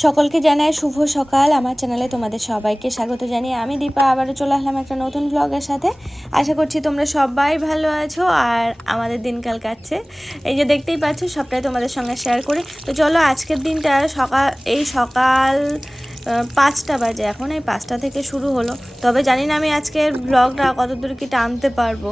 সকলকে জানাই শুভ সকাল। আমার চ্যানেলে তোমাদের সবাইকে স্বাগত জানিয়ে আমি দীপা, আবারও চলে আসলাম একটা নতুন ব্লগের সাথে। আশা করছি তোমরা সবাই ভালো আছো আর আমাদের দিনকাল কাটছে। এই যে দেখতেই পাচ্ছ, সবটাই তোমাদের সঙ্গে শেয়ার করি। তো চলো আজকের দিনটা সকাল, এই সকাল পাঁচটা বাজে। এখন এই পাঁচটা থেকে শুরু হলো। তবে জানি না আমি আজকের ব্লগটা কতদূর কি টানতে পারব।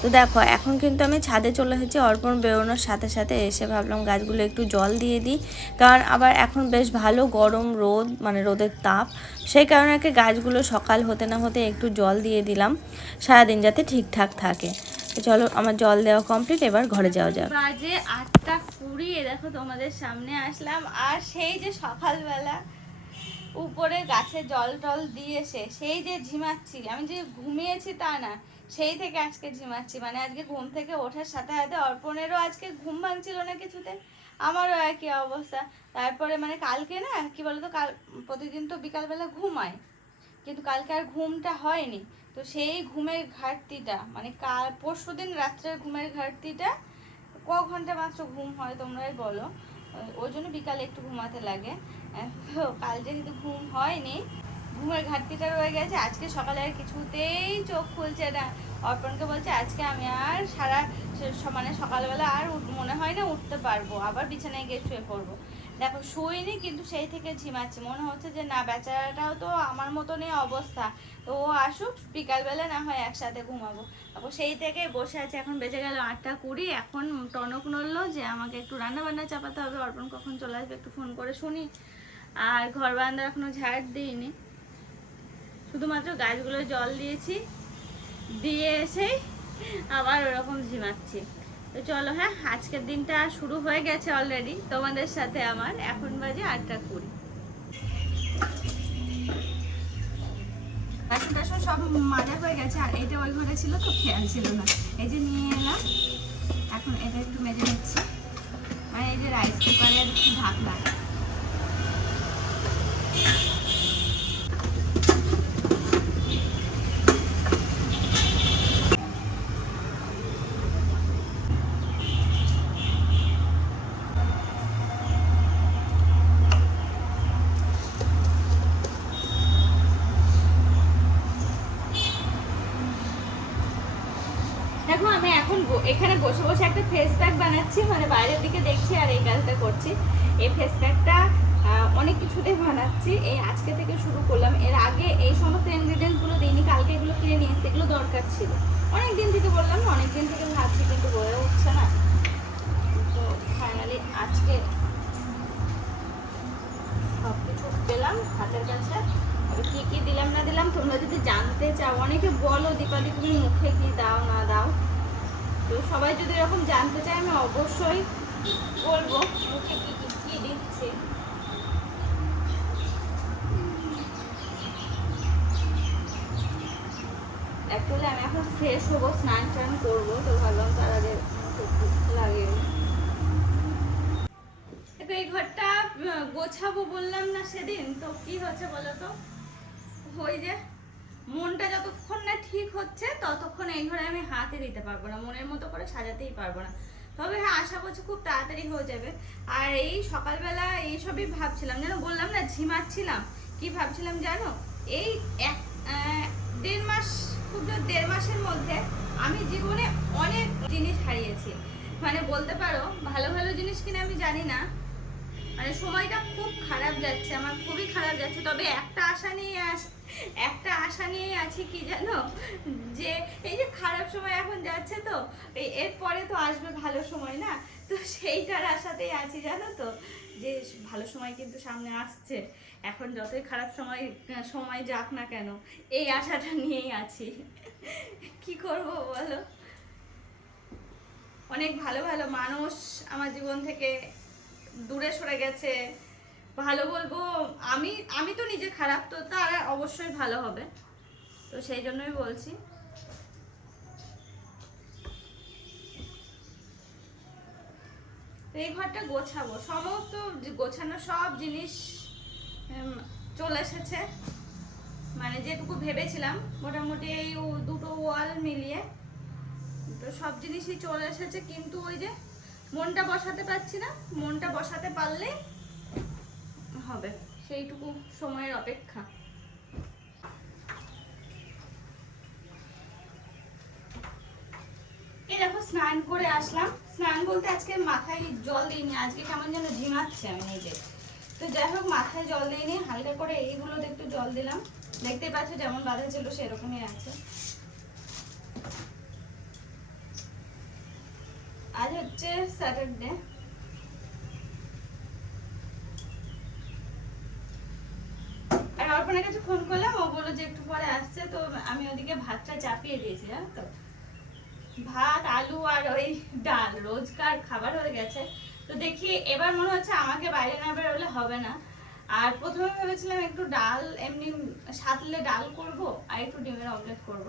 তো দেখো, এখন কিন্তু আমি ছাদে চলে এসেছি, অর্পণ বেরোনোর সাথে সাথে এসে ভাবলাম গাছগুলো একটু জল দিয়ে দিই। কারণ আবার এখন বেশ ভালো গরম রোদ মানে রোদের তাপ। সেই কারণে আর গাছগুলো সকাল হতে না হতে একটু জল দিয়ে দিলাম, সারাদিন যাতে ঠিকঠাক থাকে। চলো, আমার জল দেওয়া কমপ্লিট এবার ঘরে যাওয়া যাক। আটটা কুড়ি দেখো তোমাদের সামনে আসলাম। আর সেই যে সকালবেলা উপরে গাছে জল টল দিয়ে দিয়েছে সেই যে ঝিমাচ্ছি, আমি যে ঘুমিয়েছি তা না, সেই থেকে আজকে ঝিমাচ্ছি। মানে আজকে ঘুম থেকে ওঠার সাথে সাথে অর্পণেরও আজকে ঘুম ভাঙছিল না কিছুতে, আমারও একই অবস্থা। তারপরে মানে কালকে না, কি বলতো, কাল, প্রতিদিন তো বিকালবেলা ঘুমায় কিন্তু কালকে আর ঘুমটা হয়নি। তো সেই ঘুমের ঘাটতিটা মানে কাল, পরশু দিন রাত্রের ঘুমের ঘাটতিটা, ক ঘণ্টা মাত্র ঘুম হয় তোমরাই বলো, ওই- জন্য বিকালে একটু ঘুমাতে লাগে। তো কাল যেহেতু ঘুম হয়নি, ঘুমের ঘাটতিটা রয়ে গেছে, আজকে সকালে আর কিছুতেই চোখ খুলছে না। অর্পণকে বলছে, আজকে আমি আর সারা মানে সকালবেলা আর মনে হয় না উঠতে পারব, আবার বিছানায় গিয়ে শুয়ে পড়ব। দেখো, শুইনি কিন্তু সেই থেকে ঝিমাচ্ছি, মনে হচ্ছে যে না, বেচারাটাও তো আমার মতনই অবস্থা। তো ও আসুক, বিকালবেলা না হয় একসাথে ঘুমাবো। তারপর সেই থেকে বসে আছে, এখন বেজে গেল আটটা কুড়ি, এখন টনক নড়লো যে আমাকে একটু রান্না বান্না চাপাতে হবে। অর্পণ কখন চলে আসবে একটু ফোন করে শুনি। আর ঘর বারান্দা এখনও ঝাড় দিইনি। শুধুমাত্র গাছগুলো জল দিয়েছি, দিয়ে এসেই আবার ওরকম ঝিমাচ্ছি। তো চলো হ্যাঁ আজকের দিনটা শুরু হয়ে গেছে অলরেডি তোমাদের সাথে আমার। এখন বাজে আটটা কুড়ি। টাসন সব মাজা হয়ে গেছে, আর এটা ওই ঘরে ছিল, তো খেয়াল ছিল না। এই যে নিয়ে এলাম, এখন এটা একটু মেজে নিচ্ছি। মানে এই যে রাইস কুকারের ঢাকনা দেখো আমি এখন বসে বসে একটা ফেস প্যাক বানাচ্ছি মানে বাইরের দিকে দেখছি আর এই কাজটা করছি। এই ফেস প্যাকটা অনেক কিছুতে বানাচ্ছি। এই আজকে থেকে শুরু করলাম। এর আগে এই সমস্ত ইনগ্রিডিয়েন্টসগুলো দিইনি, কালকে এগুলো কিনে নিয়ে এসেছি, এগুলো দরকার ছিল। অনেক দিন থেকে বললাম না অনেক দিন থেকে ভাবছি, কিন্তু হয়ে উঠছে না। তো ফাইনালি আজকে সব কিছু পেলাম হাতের কাছে। কি কি দিলাম না দিলাম, তোমরা যদি জানতে চাও, অনেকে বলো দীপালি, তুমি মুখে কি দাও, না দাও। তো সবাই যদি এরকম জানতে চায়, আমি অবশ্যই বলব। মুখে কি কি কি দিচ্ছি? অ্যাকচুয়ালি আমি এখন ফ্রেশ হব, স্নান টান করব, তো ভাবলাম তার আগে একটু তো এই ঘরটা গোছাবো বললাম না সেদিন, তো কি হচ্ছে বলো তো? ওই যে। মনটা যতক্ষণ না ঠিক হচ্ছে, ততক্ষণ এই ঘরে আমি হাতে দিতে পারব না, মনের মতো করে সাজাতেই পারব না। তবে হ্যাঁ আশা করছি খুব তাড়াতাড়ি হয়ে যাবে। আর এই সকালবেলা এইসবই ভাবছিলাম, যেন বললাম না, ঝিমাচ্ছিলাম। কি ভাবছিলাম জানো? এই এক দেড় মাস, খুব দেড় মাসের মধ্যে আমি জীবনে অনেক জিনিস হারিয়েছি। মানে বলতে পারো, ভালো ভালো জিনিস কিনা আমি জানি না মানে সময়টা খুব খারাপ যাচ্ছে, আমার খুবই খারাপ যাচ্ছে। তবে একটা আশা নিয়ে আস, একটা আশা নিয়ে আছি কি জানো? যে এই যে খারাপ সময় এখন যাচ্ছে তো এরপরে তো আসবে ভালো সময় না? তো সেইটার আশাতেই আছি, জানো তো? যে ভালো সময় কিন্তু সামনে আসছে। এখন যতই খারাপ সময় সময় যাক না কেন, এই আশাটা নিয়েই আছি। কি করব বলো? অনেক ভালো ভালো মানুষ আমার জীবন থেকে দূরে সরে গেছে। ভালো বলব, আমি আমি তো নিজে খারাপ, তো তারা অবশ্যই ভালো হবে। তো সেই জন্যই বলছি। এই ঘরটা গোছাবো। সমস্ত গোছানো সব জিনিস চলে এসেছে। মানে যেটুকু ভেবেছিলাম, মোটামুটি এই দুটো ওয়াল মিলিয়ে। তো সব জিনিসই চলে এসেছে, কিন্তু ওই যে মনটা বসাতে পারছি না। মনটা বসাতে পারলে হবে। সেইটুকু সময়ের অপেক্ষা। এই দেখো, স্নান করে আসলাম। স্নান বলতে আজকে মাথায় জল দিইনি। আজকে কেমন যেন ঝিমাচ্ছে আমি নিজে। তো যাই হোক, মাথায় জল দিইনি। হালকা করে এইগুলোতে একটু জল দিলাম। দেখতেই পাচ্ছ যেমন বাধা ছিল সেরকমই আছে। আজ হচ্ছে স্যাটারডে আর অর্পণের কাছে ফোন করলাম, ও বলল যে একটু পরে আসছে, তো আমি ওদিকে ভাতটা চাপিয়ে দিয়েছি, জানো তো। ভাত, আলু আর ওই ডাল, রোজকার খাবার হয়ে গেছে। তো দেখি, এবার মনে হচ্ছে আমাকে বাইরে না বেরোলে হবে না। আর প্রথমে ভেবেছিলাম একটু ডাল, এমনি সাতলে ডাল করব, আর একটু ডিমের অমলেট করব।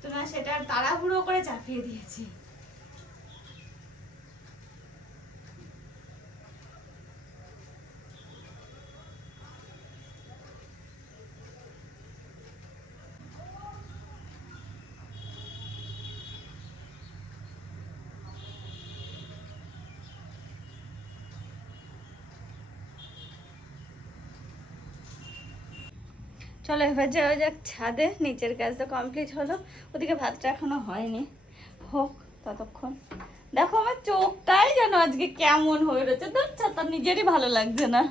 তো না, সেটা তাড়াহুড়ো করে চাপিয়ে দিয়েছি। চলো এবার যাওয়া যাক ছাদে, নিচের কাজ তো কমপ্লিট হলো। ওদিকে ভাতটা এখনও হয়নি। হোক, ততক্ষণ। দেখো আমার চোখটাই যেন আজকে কেমন হয়ে রয়েছে। তো তার নিজেরই ভালো লাগছে না।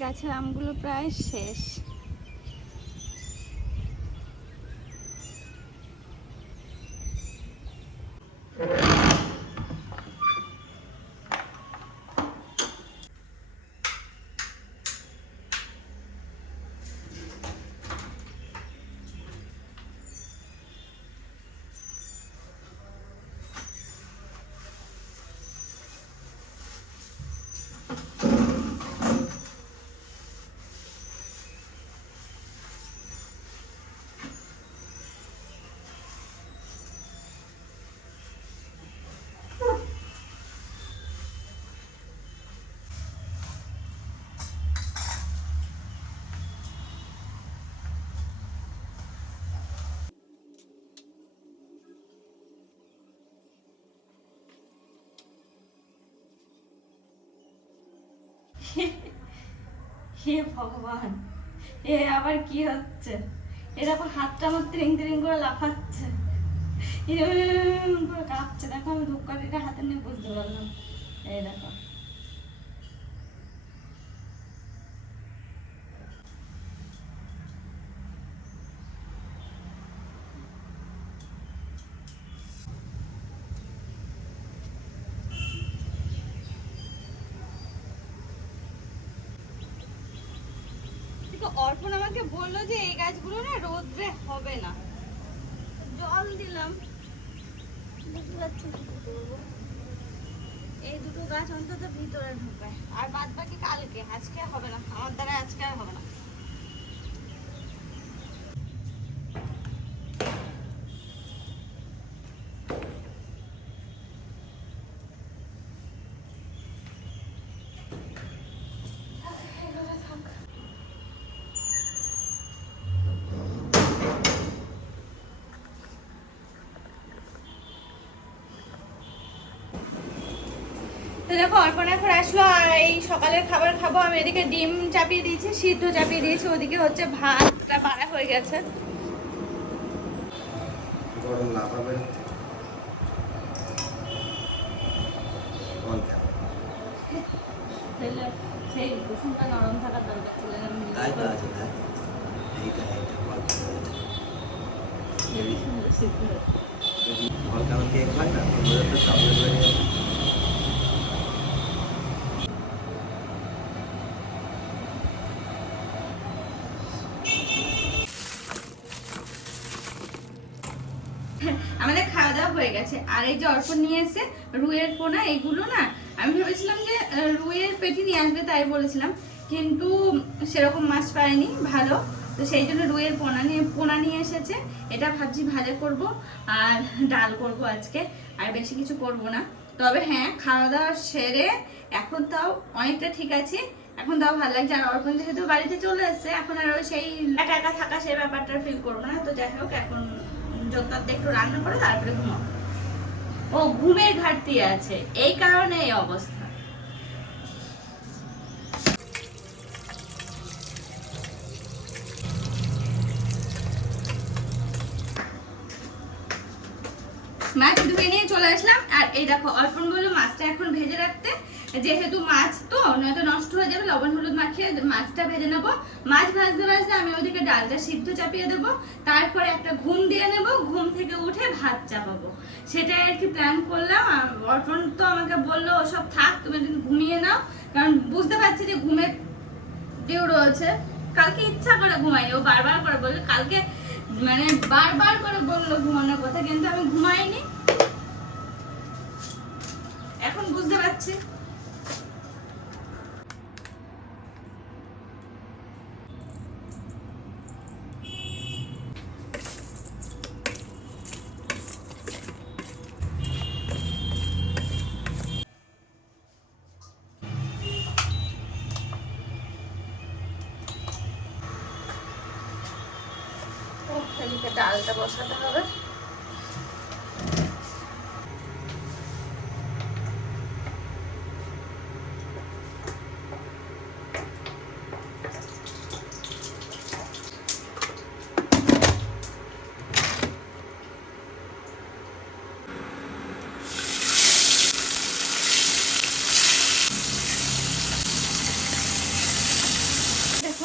গাছের আমগুলো প্রায় শেষ। হে ভগবান, এ আবার কি হচ্ছে? এরকম হাতটা আমার ত্রিং ত্রিং করে লাফাচ্ছে। এরকম করে কাঁপছে। দেখো আমি ধূপকাঠিটা হাতে নিয়ে বুঝতে পারলাম। এই দেখো। অর্পণ আমাকে বলল যে এই গাছগুলো না রোদ্রে হবে না। জল দিলাম। এই দুটো গাছ অন্তত ভিতরে ঢুকায় আর বাদ বাকি কালকে? আজকে হবে না। আমার দ্বারা আজকে আর হবে না এগুলো থাক। তো দেখো অর্পণ এখন আসলো আর এই সকালের খাবার খাব। আমি এদিকে ডিম চাপিয়ে দিয়েছি সিদ্ধ চাপিয়ে দিয়েছি ওদিকে হচ্ছে ভাতটা বাড়া হয়ে গেছে। গরম হয়ে গেছে। আর এই যে অর্পণ নিয়ে এসে রুইয়ের পোনা এগুলো না আমি ভেবেছিলাম যে আহ, রুইয়ের পেটি নিয়ে আসবে তাই বলেছিলাম। কিন্তু সেরকম মাছ পাইনি ভালো। তো সেই জন্য রুইয়ের পোনা নিয়ে পোনা নিয়ে এসেছে। এটা ভাবছি ভাজা করব আর ডাল করব আজকে। আর বেশি কিছু করব না। তবে হ্যাঁ খাওয়া দাওয়া সেরে এখন তাও অনেকটা ঠিক আছে। এখন তাও ভালো লাগছে। আর অর্পণ যেহেতু বাড়িতে চলে এসেছে এখন আর ওই সেই একা একা থাকা সেই ব্যাপারটা ফিল করব না। তো যাই হোক এখন যোগদারটা একটু রান্না করে তারপরে ঘুমাবো। ও ঘুমের ঘাটতি আছে। এই কারণে এই অবস্থা। মাছ ধুয়ে নিয়ে চলে আসলাম। আর এই দেখো অর্পণ বলল মাছটা এখন ভেজে রাখতে যেহেতু মাছ তো, নয়তো নষ্ট হয়ে যাবে, লবণ, হলুদ মাখিয়ে মাছটা ভেজে নেব। মাছ ভাজতে ভাজতে আমি ওদিকে ডালটা সিদ্ধ চাপিয়ে দেবো। তারপরে একটা ঘুম দিয়ে নেব, ঘুম থেকে উঠে ভাত চাপাবো। সেটাই আর কি প্ল্যান করলাম। অর্পণ তো আমাকে বলল, ওসব থাক, তুমি ঘুমিয়ে নাও। কারণ বুঝতে পারছি যে ঘুমের ডিউ রয়েছে। কালকে ইচ্ছা করে ঘুমাইনি, ও বারবার করে বলল, কালকে মানে বারবার করে বলল ঘুমানোর কথা, কিন্তু আমি ঘুমাইনি। এখন বুঝতে পারছি। ডালটা বসাতে হবে।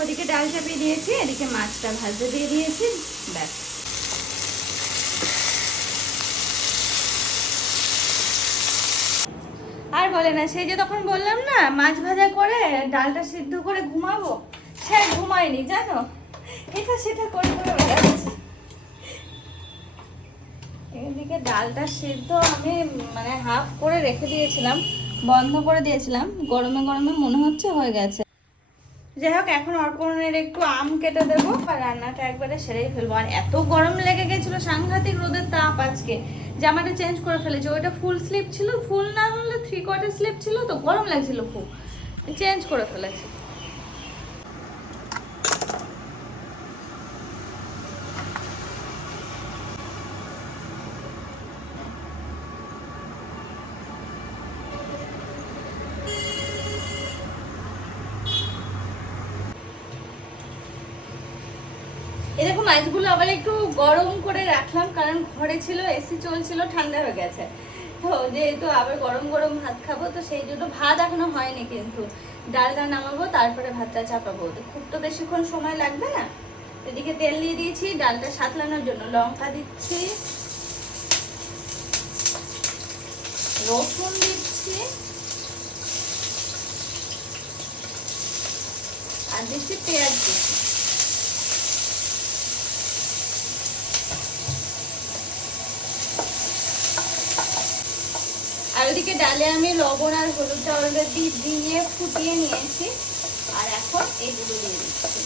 ওদিকে ডাল চাপিয়ে দিয়েছি, এদিকে মাছটা ভাজতে দিয়ে দিয়েছি, ব্যাস। আর বলে না, সেই যে তখন বললাম না, মাছ ভাজা করে ডালটা সিদ্ধ করে ঘুমাবো? সে ঘুমায়নি, জানো? এটা সেটা করে এদিকে ডালটা সিদ্ধ আমি মানে হাফ করে রেখে দিয়েছিলাম, বন্ধ করে দিয়েছিলাম, গরমে গরমে মনে হচ্ছে হয়ে গেছে। যাই হোক এখন অর্পণের একটু আম কেটে দেবো আর রান্নাটা একবারে সেরেই ফেলব। আর এত গরম লেগে গেছিল সাংঘাতিক রোদের তাপ আজকে। জামাটা চেঞ্জ করে ফেলেছি। ওইটা ফুল স্লিপ ছিল। ফুল না হলে থ্রি কোয়ার্টার স্লিপ ছিল, তো গরম লাগছিল খুব। চেঞ্জ করে ফেলেছি এরকম মাছগুলো আবার একটু গরম করে রাখলাম, কারণ ঘরে ছিল এসি চলছিল, ঠান্ডা হয়ে গেছে। তো যেহেতু আবার গরম গরম ভাত খাব, তো সেই জন্য ভাত এখনও হয়নি কিন্তু। ডালটা নামাবো, তারপরে ভাতটা চাপাবো। তো খুব তো বেশিক্ষণ সময় লাগবে না। এদিকে তেল দিয়ে দিয়েছি, ডালটা সাতলানোর জন্য লঙ্কা দিচ্ছি। রসুন দিচ্ছি। আর দিচ্ছি পেঁয়াজ দিচ্ছি। ওদিকে ডালে আমি লবণ আর হলুদটা অলরেডি দিয়ে ফুটিয়ে নিয়েছি। আর এখন এগুলো দিয়ে দিচ্ছি।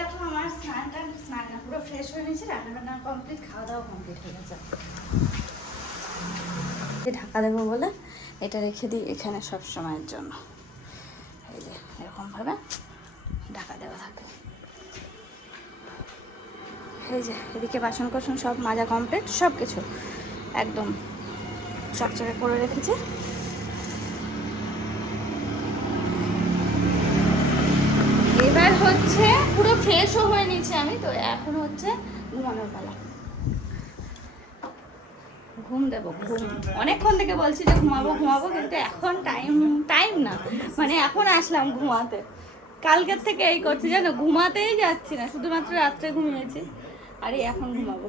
দেখো আমার স্নানটা পুরো ফ্রেশ হয়ে কমপ্লিট খাওয়া দাওয়া কমপ্লিট হয়ে ঢাকা দেবো বলে এটা রেখে দিই এখানে সব সময়ের জন্য। এই যে এরকমভাবে ঢাকা দেওয়া থাকে এই যে, এদিকে বাসন কোসন সব মাজা কমপ্লিট সব কিছু একদম চকচকে করে রেখেছে। এবার হচ্ছে, পুরো ফ্রেশও হয়ে নিয়েছে আমি, তো এখন হচ্ছে ঘুমানোর পালা। ঘুম দেবো, ঘুম। অনেকক্ষণ থেকে বলছি যে ঘুমাবো ঘুমাবো, কিন্তু এখন টাইম টাইম না। মানে এখন আসলাম ঘুমাতে। কালকের থেকে এই করছি, জানো? ঘুমাতেই যাচ্ছি না, শুধুমাত্র রাত্রে ঘুমিয়েছি। আর এখন ঘুমাবো।